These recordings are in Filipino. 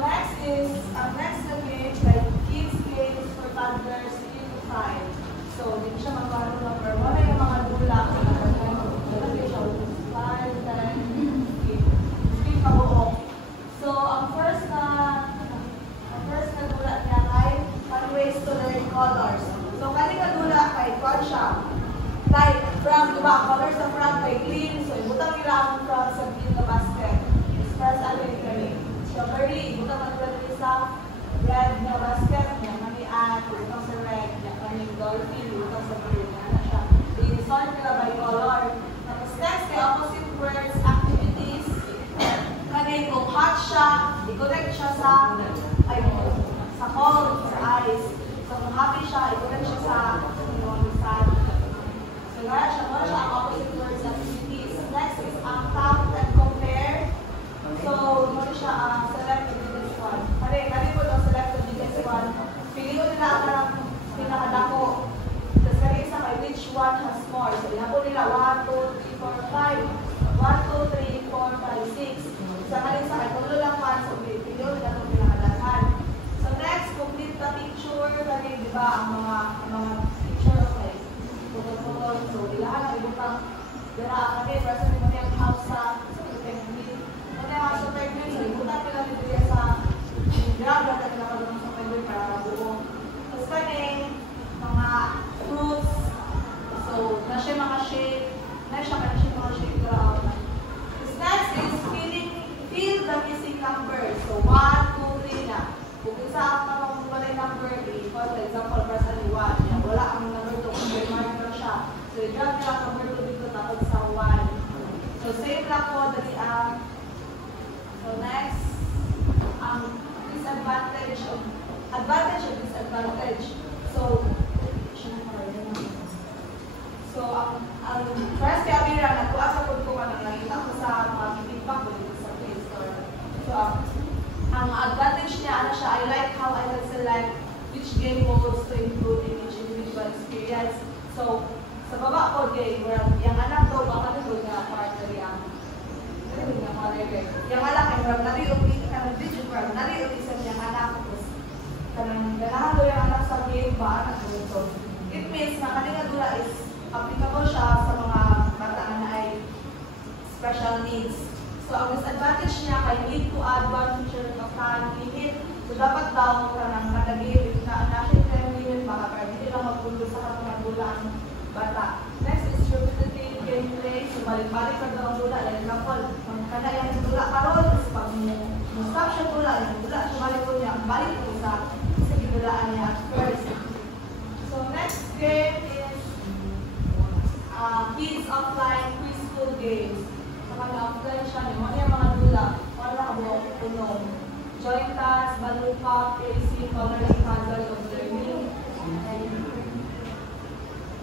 next na game, like kids games for toddlers 3 to 5. So, dito siya magkano number 1 ay yung mga dula. Lagi siya 5, 10, 15 kabuok. So, ang first na dula niya ay 1 ways to learn colors. So, kani ka dula kay kwan siya. Like, from, diba, colors sa front kay green. So, ibutang nila ang front sa green na basket. First, ano yung green? Strawberry, ibutang nila sa red na basket. Yan, manian, ibutang sa red. Yan, maning dolphin, ibutang sa green. Yan na siya. I-sort nila by color. Tapos next, kay opposite words, activities. Kani, kung hot siya, i-connect siya sa cold, sa eyes. So, kung happy siya, i-connect siya sa sad. So, gaya siya, mo siya ang opposite words, activities. Next is count and compare. So, mo siya select the biggest one. Kani po ito, select the biggest one. Pili ko nila ang pinakadako. Tapos kani isa kay which one has more. So, ilan po nila 1, 2, 3, 4, 5. 1, 2, 3, 4, 5, 6. Isa kani isa kay tulo lang pa. So, pili ko nila itong pinakadakan. So, next, complete the picture. Kani, di ba, ang mga picture of like, photo. So, ilahan ang ibutang dira kami, present mo niya ang house sa penguin. Kani ang house sa penguin, so ibutang nila nila sa grab na nila pagdang sa penguin para mabuo. Tapos kani, mga fruits. So, na siya mga shape. Ground. Tapos next is fill the missing numbers. So, 1, 2, 3 na. Kung isa ang wala yung number, for example, present ni 1. Yan, wala ang number 2, kung mark na siya. So, i-drag nila ang number 2 dito tapos sa 1. So, same lang po dali ang so, next, ang advantage of disadvantage. So, ang first kaya Amira, nagkuha sa kung ka nang nakita ko sa mga feedback ko dito sa Play Store. So, ang advantage niya, ano siya, I like how I can select which game modes to include in each individual experience. So, sa baba ko, game, yung anak ko, baka nito nga partner yung anak ay marang nari-ulit ka ng video card, nari-ulit sa niyang anak ko. Kanang ganahan yung anak sa game ba, anak ko ito. It means na kanina dula is applicable siya sa mga bata na ay special needs. So, ang disadvantage niya ay need to add one feature of time limit. So, dapat daw kanang kadagil na natin time limit baka pero hindi lang magpundo sa mga dula ang bata. Next is repetitive gameplay. So, balik-balik ka daw ang dula. Like example, kung kada yung dula karon, pag stop siya dula, yung dula siya balik ko niya, balik ko sa gidulaan niya at first. So, next game is kids offline preschool games. So, kaya offline siya, yung mga dula, wala ka buong puno. Joint tasks, balloon pop, racing, coloring, puzzle, of learning.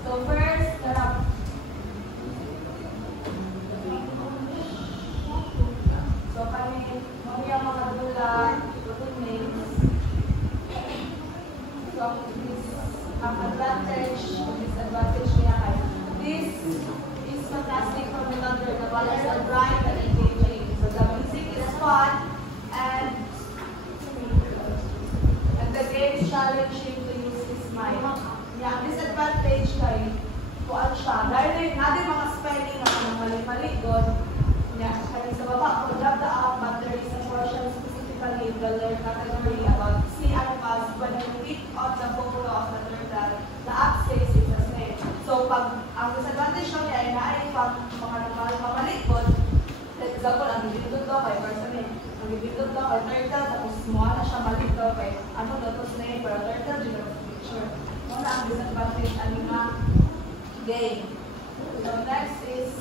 So, first, so, kami, yung mga dula, little names. So, ang advantage, disadvantage niya ay this is fantastic for the toddler. The colors are bright and engaging. So, the music is fun and the game is challenging to use his mind. Yeah, disadvantage kay kuan siya. Dahil natin mga spelling at mga mali-mali doon. Yeah, kaya sa baba, grab the app, but there is a portion specifically in the learn category about sea animals. When you click on the photo of the turtle, the app says it's a snake. So, pag ang disadvantage lang niya ay naayipag mga mamalikot, for example, ang bibindod daw kay person ang bibindod daw kay turtle, tapos mukha na siya malik daw kay ano daw to snake, pero turtle, dito na picture. Muna ang disadvantage, ano nga, game. So, next is